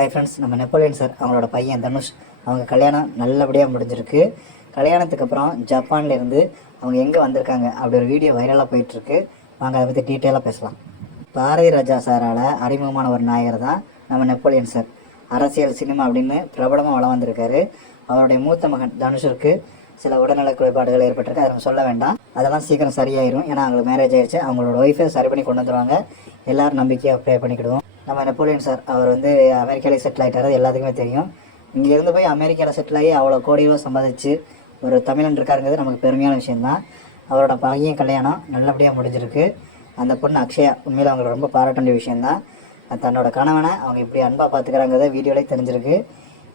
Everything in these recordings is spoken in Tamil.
ஹாய் ஃப்ரெண்ட்ஸ் நம்ம நெப்போலியன் சார் அவங்களோட பையன் தனுஷ். அவங்க கல்யாணம் நல்லபடியாக முடிஞ்சிருக்கு. கல்யாணத்துக்கு அப்புறம் ஜப்பான்ல இருந்து அவங்க எங்கே வந்திருக்காங்க அப்படி ஒரு வீடியோ வைரலாக போயிட்டுருக்கு. வாங்க அதை பற்றி டீட்டெயிலாக பேசலாம். பாரதி ராஜா சாரால் அறிமுகமான ஒரு நாயகர் தான் நம்ம நெப்போலியன் சார் அரசியல் சினிமா அப்படின்னு பிரபலமாக வளம் வந்திருக்காரு. அவருடைய மூத்த மகன் தனுஷருக்கு சில உடல்நல குறைபாடுகள் ஏற்பட்டிருக்கு. அதை நம்ம சொல்ல வேண்டாம். அதெல்லாம் சீக்கிரம் சரியாயிரும். ஏன்னா அவங்களுக்கு மேரேஜ் ஆயிடுச்சு. அவங்களோட ஒய்ஃபை சரி பண்ணி கொண்டு வந்துருவாங்க. எல்லோரும் நம்பிக்கையாக ப்ரே பண்ணிக்கிடுவோம். நம்ம நெப்போலியன் சார் அவர் வந்து அமெரிக்காலே செட்டில் ஆகிட்டார் எல்லாத்துக்குமே தெரியும். இங்கேருந்து போய் அமெரிக்காவில் செட்டில் ஆகி அவ்வளோ கோடி ரூபா சம்பாதிச்சு ஒரு தமிழன் இருக்காருங்கிறது நமக்கு பெருமையான விஷயம்தான். அவரோட பையன் கல்யாணம் நல்லபடியாக முடிஞ்சிருக்கு. அந்த பொண்ணு அக்ஷயா உண்மையில் அவங்களுக்கு ரொம்ப பாராட்ட வேண்டிய விஷயந்தான் தன்னோட கணவனை அவங்க இப்படி அன்பாக பார்த்துக்கிறாங்கிறத வீடியோலே தெரிஞ்சிருக்கு.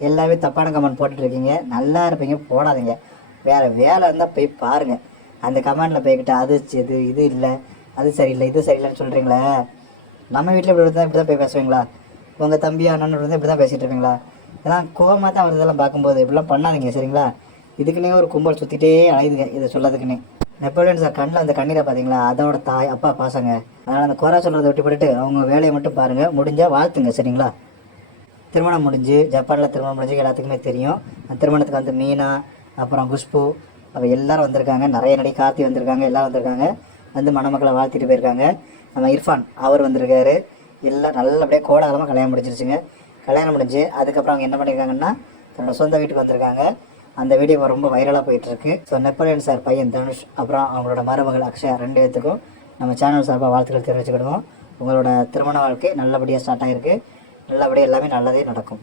எல்லாமே தப்பான கமெண்ட் போட்டுட்ருக்கீங்க. நல்லா இருப்பீங்க போடாதீங்க. வேறு வேலை இருந்தால் போய் பாருங்கள் அந்த கமெண்டில் போய்கிட்டு அது இது இது இல்லை. அது சரியில்லை இது சரியில்லைன்னு சொல்கிறீங்களே நம்ம வீட்டில் இப்படி தான் இப்படி தான் போய் பேசுவீங்களா? உங்கள் தம்பி அண்ணன் இருந்தால் இப்படி தான் பேசிகிட்டு இருப்பீங்களா? இதெல்லாம் கோவமாக தான் வருதெல்லாம் பார்க்கும்போது இப்படிலாம் பண்ணாதீங்க சரிங்களா? இதுக்குன்னே ஒரு கும்பல் சுற்றிட்டே அலையுதுங்க இதை சொல்லாதுக்குன்னே. நெப்போலியன் சார் கண்ணில் அந்த கண்ணீரை பார்த்தீங்களா? அதோட தாய் அப்பா பாசங்க. அதனால் அந்த குறை சொல்கிறத விட்டு போட்டுட்டு அவங்க வேலையை மட்டும் பாருங்கள் முடிஞ்சால் வாழ்த்துங்க சரிங்களா? திருமணம் முடிஞ்சு ஜப்பானில் திருமணம் முடிஞ்சு எல்லாத்துக்குமே தெரியும். அந்த திருமணத்துக்கு வந்து மீனா அப்புறம் குஷ்பு அப்போ எல்லோரும் வந்திருக்காங்க. நிறைய நடி கார்த்தி வந்திருக்காங்க எல்லோரும் வந்திருக்காங்க. வந்து மணமக்களை வாழ்த்திட்டு போயிருக்காங்க. நம்ம இர்ஃபான் அவர் வந்திருக்காரு. எல்லாம் நல்லபடியாக கோலாகலமாக கல்யாணம் முடிச்சிருச்சுங்க கல்யாணம் முடிஞ்சு அதுக்கப்புறம் அவங்க என்ன பண்ணியிருக்காங்கன்னா தன்னோட சொந்த வீட்டுக்கு வந்திருக்காங்க. அந்த வீடியோ ரொம்ப வைரலாக போயிட்டுருக்கு. ஸோ நெப்போலியன் சார் பையன் தனுஷ் அப்புறம் அவங்களோட மருமகள் அக்ஷயா ரெண்டு பேத்துக்கும் நம்ம சேனல் சார்பாக வாழ்த்துக்கள் தெரிவிச்சுக்கிடுவோம். உங்களோட திருமண வாழ்க்கை நல்லபடியாக ஸ்டார்ட் ஆகிருக்கு நல்லபடியாக எல்லாமே நல்லதே நடக்கும்.